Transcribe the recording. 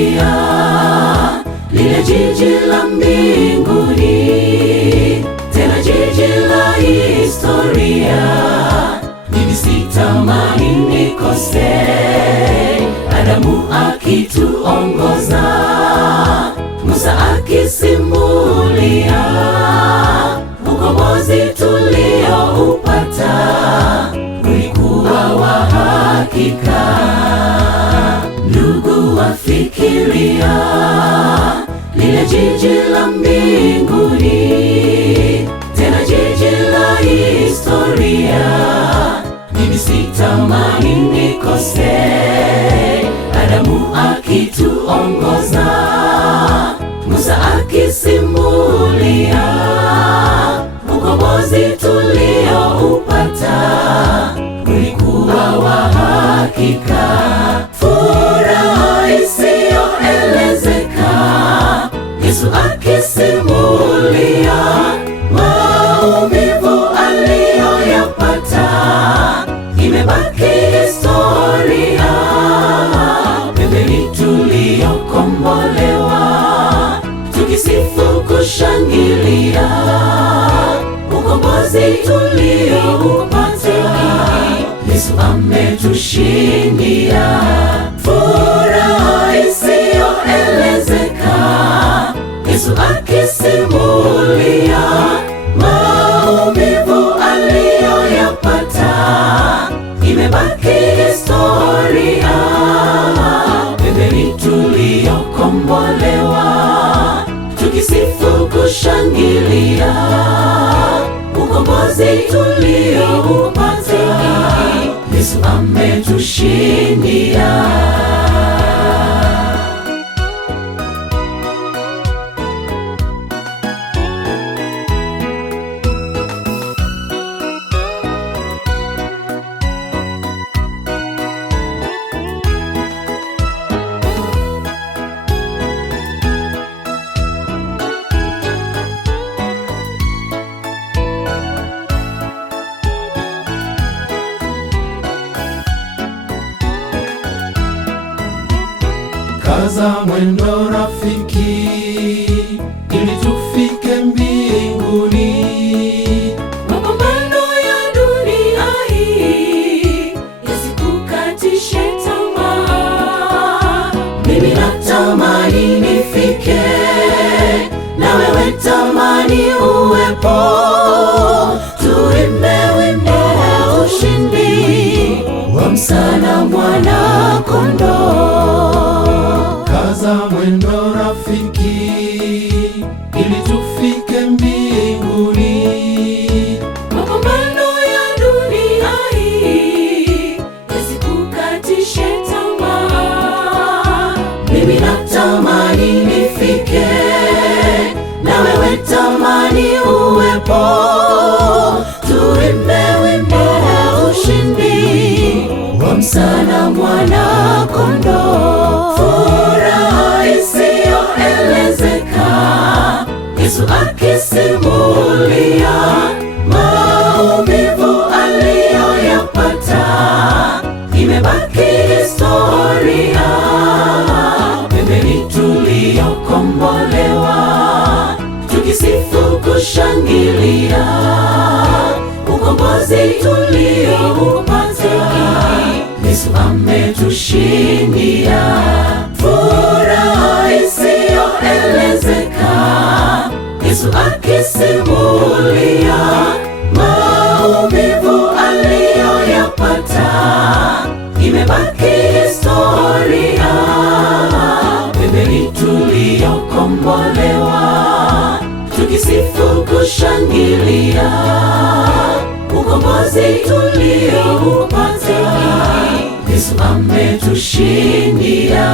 tukifikiria lile jiji la mbinguni, tena jiji la historia, mimi sitamani nikose, Adamu akituongoza, Musa akisimulia ukombozi tulioupata ulikuwa wa hakika. Ndugu, wafikiria lile jiji la mbinguni, tena jiji la historia, mimi sitamani nikose, Adamu akituongoza, Musa akisimulia ukombozi tulioupata ulikuwa wa hakika. Furaha isiyoelezeka, Yesu akisimulia maumivu aliyoyapata, imebaki historia. Pembeni tuliokombolewa, tukisifu kushangilia ukombozi tulioupata, Yesu ametushindia. Furaha isiyoelezeka, Yesu akisimulia maumivu aliyoyapata, imebaki historia. Pembeni tuliokombolewa, tukisifu kushangilia ukombozi tulioupata, Yesu ametushindia. Kaza mwendo rafiki, ili tufike mbinguni. Mapambano ya dunia hii yasikukatishe tamaa. Mimi natamani nifike, na wewe tamani uwepo, tuimbe wimbo wa ushindi wa msana mwana kondoo. Kaza mwendo rafiki, ili tufike mbinguni. Mapambano ya dunia hii yasikukatishe tamaa. Mimi natamani nifike, na wewe tamani uwepo, tuimbe wimbo wa ushindi wa msana mwana kondoo. Furaha isiyoelezeka, Yesu akisimulia maumivu aliyoyapata, imebaki historia. Pembeni tuliokombolewa, tukisifu kushangilia ukombozi tulioupata, Yesu ametushindia. Furaha isiyoelezeka, Yesu akisimulia maumivu aliyoyapata, imebaki historia. Pembeni tuliokombolewa, tukisifu kushangilia ukombozi tulioupata, Yesu ametushindia.